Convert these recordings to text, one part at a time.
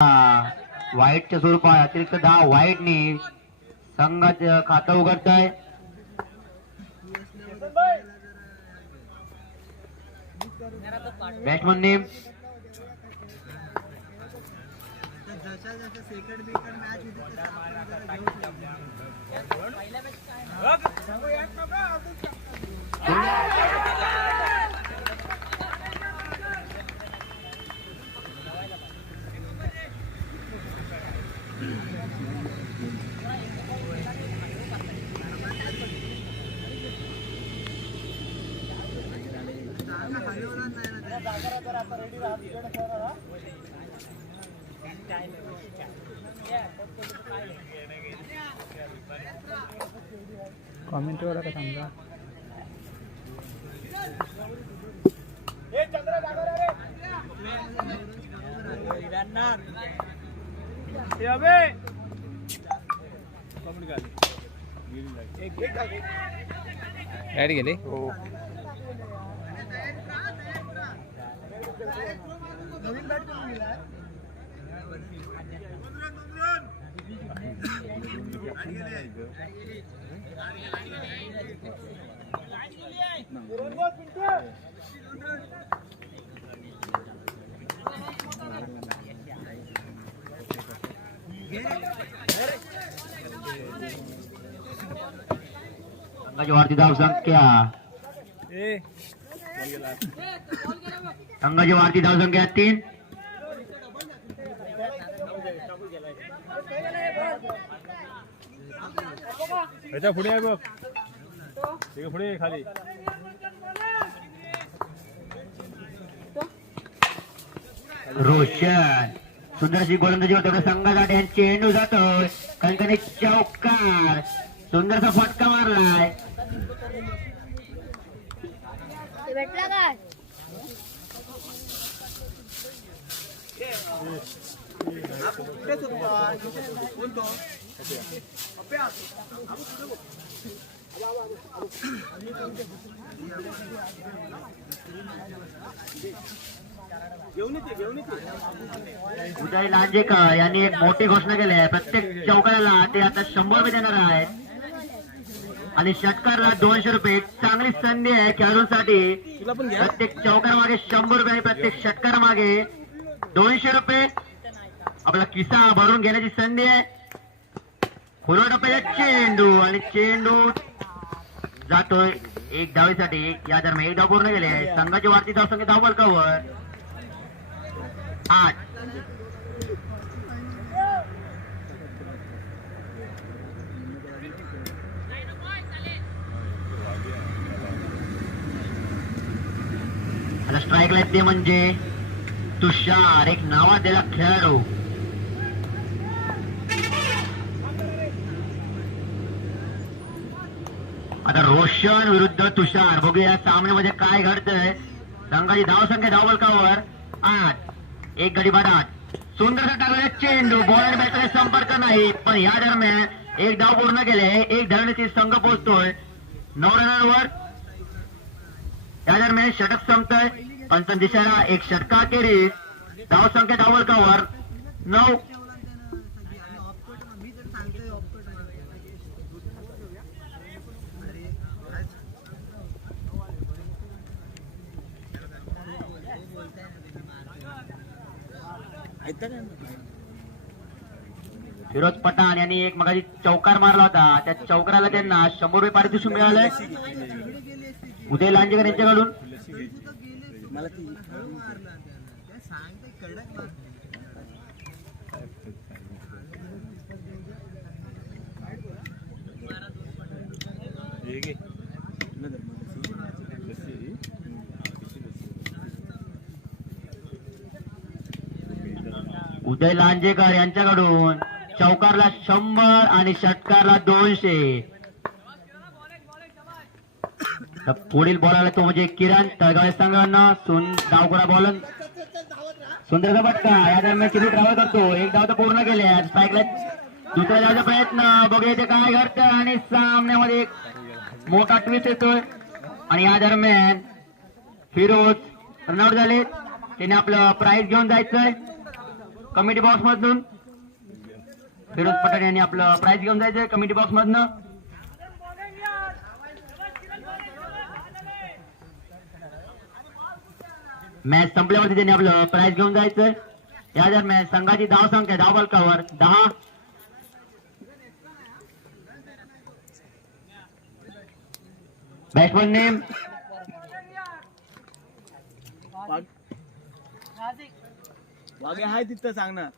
व्हाईटच्या स्वरूपात अतिरिक्त दहा व्हाईटनी संघाचं खातं उघडत आहे बॅट्समन नेम जशा जशा सेकंड बिकंड मॅच होते तसं आपण जरा घेऊन ठेवू. जागा हलवणार नाही ना त्याने. कॉमेंटवर का सांगा ऍड गेले? नवीन बॅट कोण दिलाय धाव संख्या संघाची वाढती धाव संख्या तीन. याच्यापुढे आहे बघ. पुढे खाली. रोशन. सुंदरशी गोलंदाजी होते संघासाठी आणि चेंडू जातोय कणकणी चौकार. सुंदरसा फटका मारलाय. भेटला काय उदय लांजेकर यांनी एक मोठी घोषणा केली आहे. प्रत्येक चौकाला ते आता शंभर रुपये देणार आहेत. आणि षटकारला दोनशे रुपये. चांगली संधी आहे खेळाडूंसाठी. प्रत्येक चौकार मागे शंभर रुपये आणि प्रत्येक षटकार मागे दोनशे रुपये. आपला किस्सा भरून घेण्याची संधी आहे. फुलवटा पाहिजे चेंडू आणि चेंडू जातोय एक धावेसाठी. या दरम्यान एक धाव पूर्ण गेले संघाची वाढती धाव संघ धाव बलकावर आठ. आता स्ट्राईकला ते म्हणजे तुषार एक नावाजलेला खेळाडू. आता रोशन विरुद्ध तुषार. बघूया सामन्यामध्ये काय घडतंय. संघाची धाव संख्या आठ. एक गडी आठ सुंदरसा टाकलेला चेंडू. बॉल आणि बॅटचा संपर्क नाही. पण या दरम्यान एक धाव पूर्ण केले. एक धरणीतील संघ पोहोचतोय. नऊ रनांवर. या दरम्यान षटक संपतोय. पंचम दिशेला एक षटका केली. धाव संख्या धाव बलकावर नऊ. फिरोज पठाण यांनी एक मगाशी चौकार मारला होता. त्या चौकाराला त्यांना शंभर रुपये पारितोषिक मिळालंय उदय लांजेकर यांच्याकडून मला ती. उदय लांजेकर यांच्याकडून चौकारला शंभर आणि षटकारला दोनशे. पुढील बॉलर तो म्हणजे किरण तळगाव संघांना सुन डावकुरा बॉल सुंदरचा या दरम्यान किती ट्रॅव्हल करतो. एक धाव तर पूर्ण केले स्ट्राईकला दुसऱ्या धावचा प्रयत्न. बघूया ते काय घडतं. आणि सामन्यामध्ये मोठा ट्विस्ट येतोय. आणि या दरम्यान फिरोज रनआउट झाले. त्याने आपलं प्राइज घेऊन जायचंय. कमिटी बॉक्स मधून. फिरोज पठाण यांनी आपलं प्राईज घेऊन जायचंय. कमिटी बॉक्स मधनं. मॅच संपल्यावरती त्यांनी आपलं प्राइज घेऊन जायचंय या दरम्यान संघाची धाव संख्या धाव बलकावर दहा. बॅट्समन नेम वागे आहे तिथं सांग ना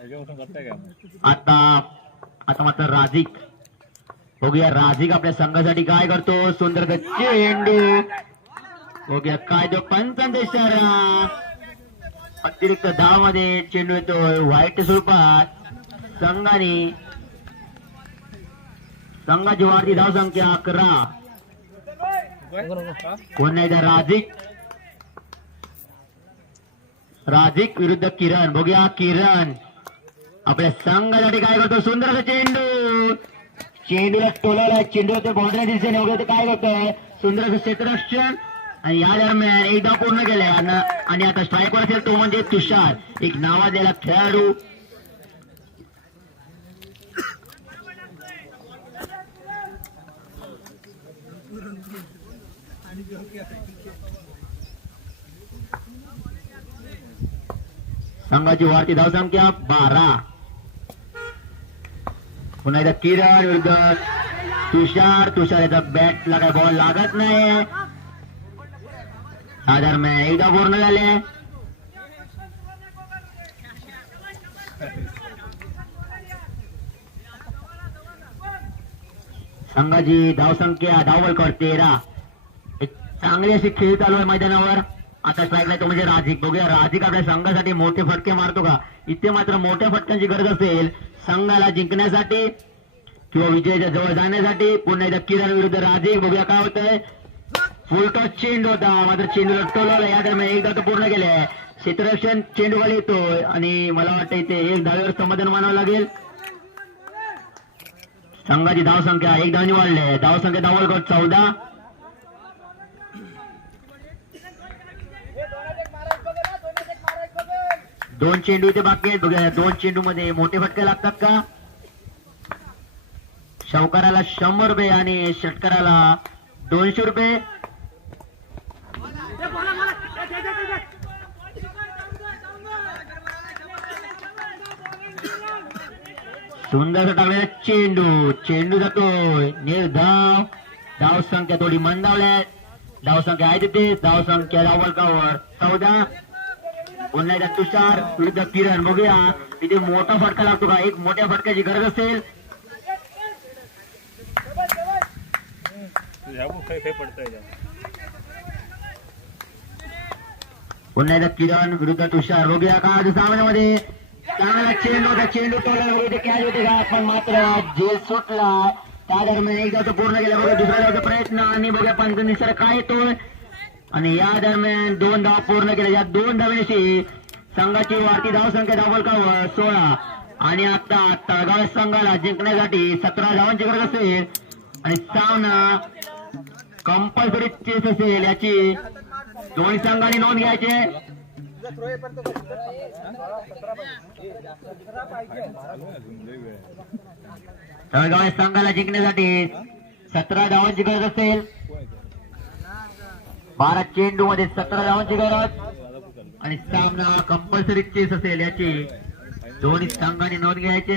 याच्यापासून करताय का आता आता मात्र राजिक. बघूया राजिक आपल्या संघासाठी काय करतो. सुंदर चेंडू बघूया काय तो पंचांचा इशारा अतिरिक्त धावमध्ये चेंडू येतोय व्हाईट स्वरूपात संघाने संघाची वाढती धाव संख्या अकरा. कोण नाही तर राजिक. राजिक विरुद्ध किरण. बघूया किरण. आपल्या संघासाठी काय करतो? सुंदर असा चेंडू. चेंडूला टोलाला चेंडू ते बाउंड्री दिसेल वगैरे काय करतोय सुंदर असं क्षेत्ररक्षण. आणि या दरम्यान एकदा पूर्ण केलंय आणि आता स्ट्राईकवर असेल तो तुषार. एक नावाजलेला खेळाडू. संघाची वाढती धावसंख्या बारा. पुन्हा एकदा किरण विरुद्ध तुषार. तुषार बॅटला काय बॉल लागत नाही साधारण एकदा पूर्ण झाले संघाची धावसंख्या धावबलकर तेरा। चांगली अशी खेळ चालू आहे मैदानावर. आता स्ट्राईक तो म्हणजे राजिक. बघूया राजिक आपल्या संघासाठी मोठे फटके मारतो का? इथे मात्र मोठ्या फटक्यांची गरज असेल. संघाला जिंकण्यासाठी किंवा विजयाच्या जवळ जाण्यासाठी पुन्हा एकदा किरण विरुद्ध राजिक. बघूया काय होतंय. उलटो चेंडू होता. मात्र चेंडूला टोलवला या दरम्यान एकदा तो पूर्ण केलाय. क्षेत्ररक्षण चेंडू खाली आणि मला वाटतं इथे एक धावेवर समाधान मानावं लागेल. संघाची धावसंख्या एक धावनी वाढले धावसंख्या धावल चौदा. दोन चेंडू इथे बाकी आहेत. बघूया दोन चेंडू मध्ये मोठे फटके लागतात का? शवकाराला शंभर रुपये आणि षटकाराला दोनशे रुपये. सुंदर टाकलेला चेंडू चेंडू जातोय निर्धाव धाव संख्या थोडी मंदावल्या धाव संख्या आहे तिथे धाव संख्या धावलकावर चौदा पुन्हा एकदा तुषार, विरुद्ध किरण बघूया तिथे मोठा फटका लागतो का एक मोठ्या फटक्याची गरज असेल पुन्हा एकदा किरण, विरुद्ध तुषार बघूया का आज सामन्यामध्ये चांगला चेंडू होता चेंडू टोला वगैरे कॅच होते का? पण मात्र जे सुटला त्या दरम्यान एकदा तो पूर्ण केला बघा दुसरा धावचा प्रयत्न आणि बघा पंच निसर्ग काय येतो. आणि या दरम्यान दोन धाव पूर्ण केल्या. या दोन धावेशी संघाची वाढती धाव संख्या धावलकावर सोळा. आणि आता तळगाव संघाला जिंकण्यासाठी सतरा धावांची गरज असेल. आणि सामना कंपल्सरी चेस असेल याची दोन्ही संघांनी नोंद घ्यायची तळगाव संघाला जिंकण्यासाठी सतरा धावांची गरज असेल. बारा चेंडू मध्ये सतरा धावांची गरज आणि सामना कंपल्सरी चेस असेल याची. दोन्ही संघाने नोंद घ्यायचे.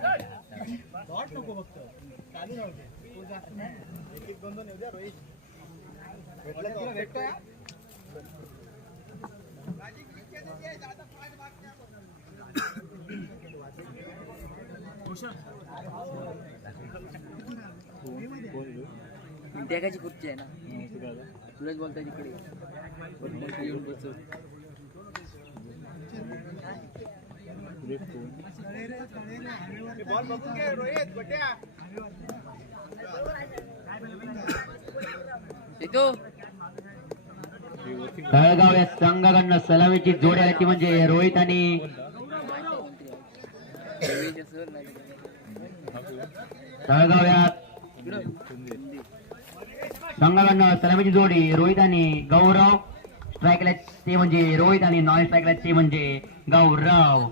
डॉट नको फक्त चालू राहू दे एक दोन दोन येऊ द्या रोहित तुला भेटतोय खुर्ची आहे ना. तुलाच बोलताय तिकडे येऊन बसू बॉल बघून घे रोहित बट्या येतो तळगाव या संघाकडनं सलामीची जोडी आली ती म्हणजे रोहित आणि तळगाव या संघाकडनं सलामीची जोडी रोहित आणि गौरव. स्ट्राईकला ते म्हणजे रोहित आणि नॉन स्ट्राईकला ते म्हणजे गौरव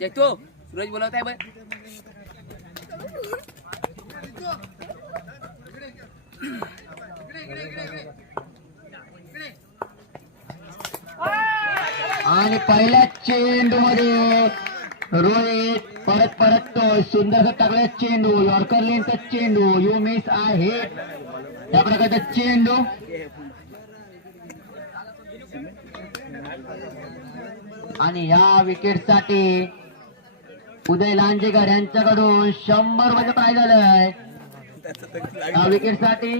येतो सूरज बोलवताय बघ आणि पहिल्या चेंडू मध्ये रोहित परत परत तो सुंदर टाकला चेंडू यॉर्कर लेनचा चेंडू यू मिस आहे. त्या प्रकारचा चेंडू. आणि या विकेटसाठी उदय लांजेकर यांच्याकडून शंभर रुपयाचं प्राइज आलंय. या विकेटसाठी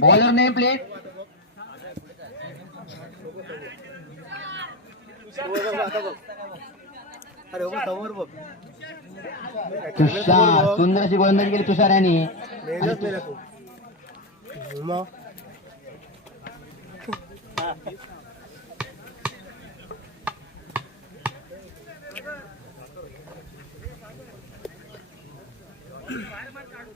बॉलर नेम प्लीज तुषार सुंदर अशी गोलंदाजी केली तुषार यांनी.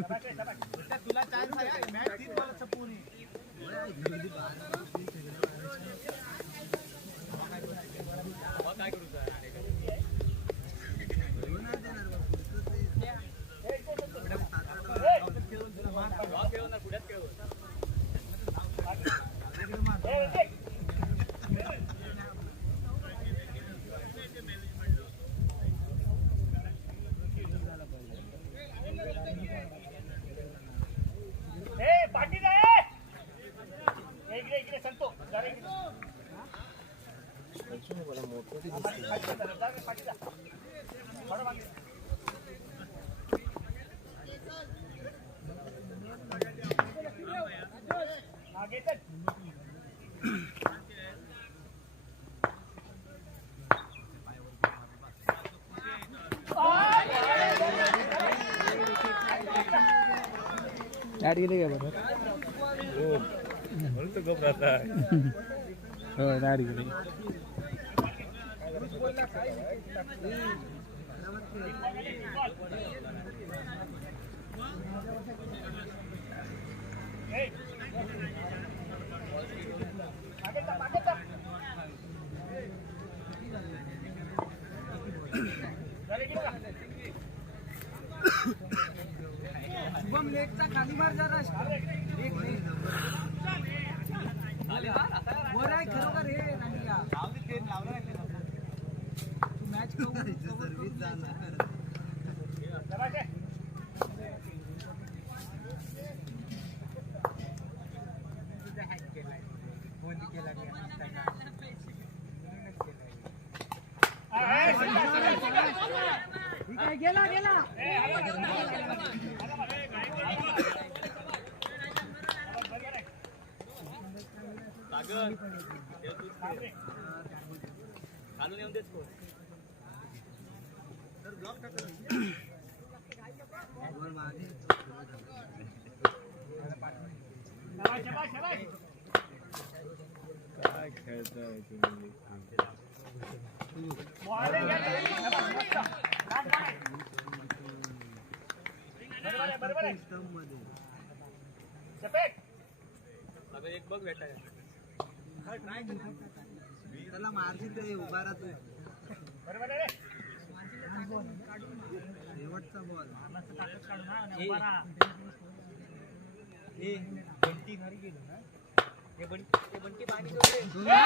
तुला चान्स आहे मॅच तीन बॉल संपवून ये. लाइट गेली का बरं हो गेली शुभम लेकचा खाली मार खरोखर हे मॅच एक बघ भेटाय त्याला मारशील ते उभा राहतोय शेवटचा बॉल तेरा पाहिजे सहा तेरा तर जोरात घे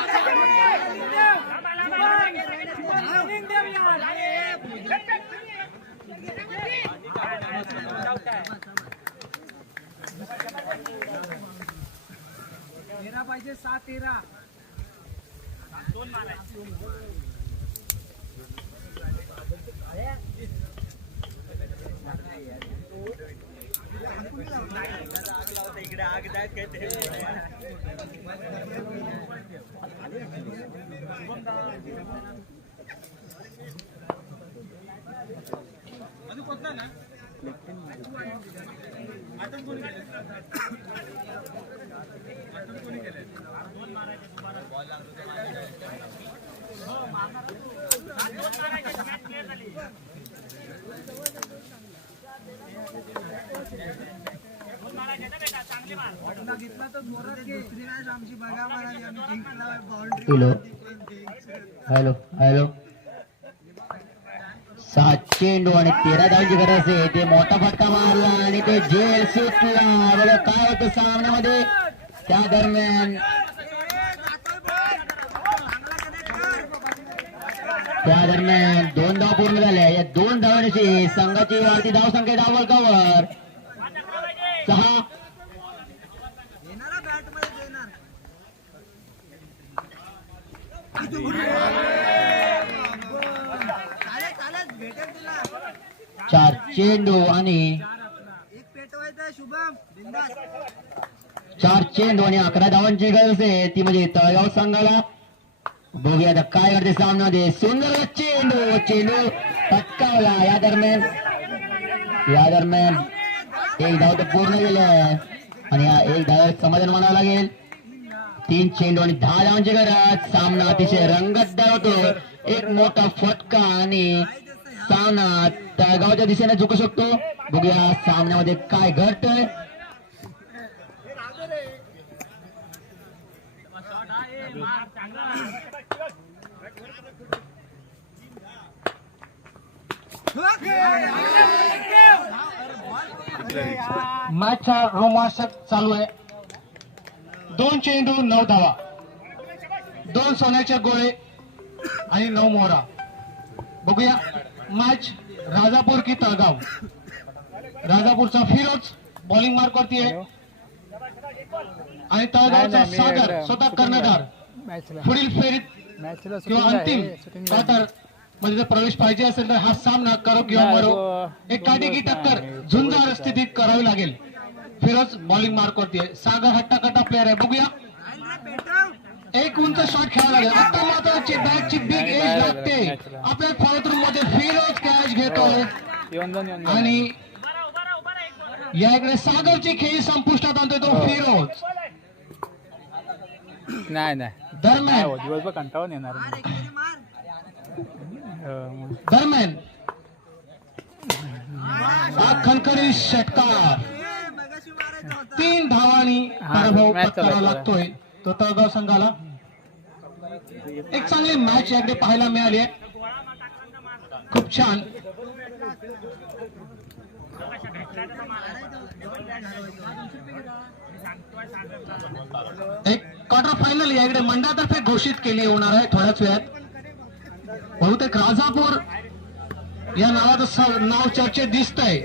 दुसरी नाही आमची बघा मला आम्ही जिंकला हॅलो हॅलो हॅलो. सात चेंडू आणि तेरा धावांची गरज आहे. ते मोठा फटका मारला आणि ते जेल सुटला. बघा काय होतं सामन्यामध्ये? त्या दरम्यान त्या दरम्यान दोन धाव पूर्ण झाल्या. या दोन धावांची संघाची वाढती धाव संख्या डावल कवर सहा. चार चेंडू आणि एक पेटवायचं शुभम बिंदास. चार चेंडू आणि अकरा धावांची गरज आहे. ती म्हणजे तळगाव संघाला. बघूया आता काय करते सामन्यामध्ये सुंदर चेंडू चेंडू पटकावला या दरम्यान. या दरम्यान. एक धाव तर पूर्ण गेलं आणि हा एक धाव समाधान म्हणावं लागेल. तीन चेंडू आणि दहा धावांची गरज. सामना अतिशय रंगतदार होतो. एक मोठा फटका आणि सामना तळगावच्या दिशेने झुकू शकतो. बघूया सामन्यामध्ये काय घडतंय. मॅचचा रोमांचक चालू आहे. दोन चेंडू नऊ धावा. दोन सोन्याचे गोळे आणि नऊ मोहरा. बघूया मॅच राजापूर की तळगाव. राजापूरचा फिरोज बॉलिंग मार्क वरती आहे. आणि तळगावचा सागर स्वतः कर्णधार. पुढील फेरीत किंवा अंतिम क्वार्टर मध्ये जर प्रवेश पाहिजे असेल तर हा सामना करो किंवा मरो. एक काटेकी टक्कर झुंजार स्थितीत करावी लागेल. फिरोज बॉलिंग मार्क आहे. सागर हट्टाकट्टा प्लेअर आहे. बघूया. एक उंच शॉट खेळावा लागेल. आता महत्वाची बॅटची बिग एज लागते. आपल्या फॉलथ्रू मध्ये फिरोज कॅच घेतोय. आणि या इकडे सागरची खेळी संपुष्टात आणतोय तो फिरोज. नाही नाही. दरम्यान. दिवसभर कंटाळून येणार दरम्यान हा खणखणी षटकार तीन धावांनी पराभव पत्करावा. लागतोय. तो तळगाव संघाला. एक चांगली मॅच याकडे पाहायला मिळाली आहे. खूप छान. एक क्वार्टर फायनल याकडे मंडळातर्फे घोषित केली होणार आहे थोड्याच वेळात. बहुतेक राजापूर या नावाचं स- नाव चर्चेत दिसतंय.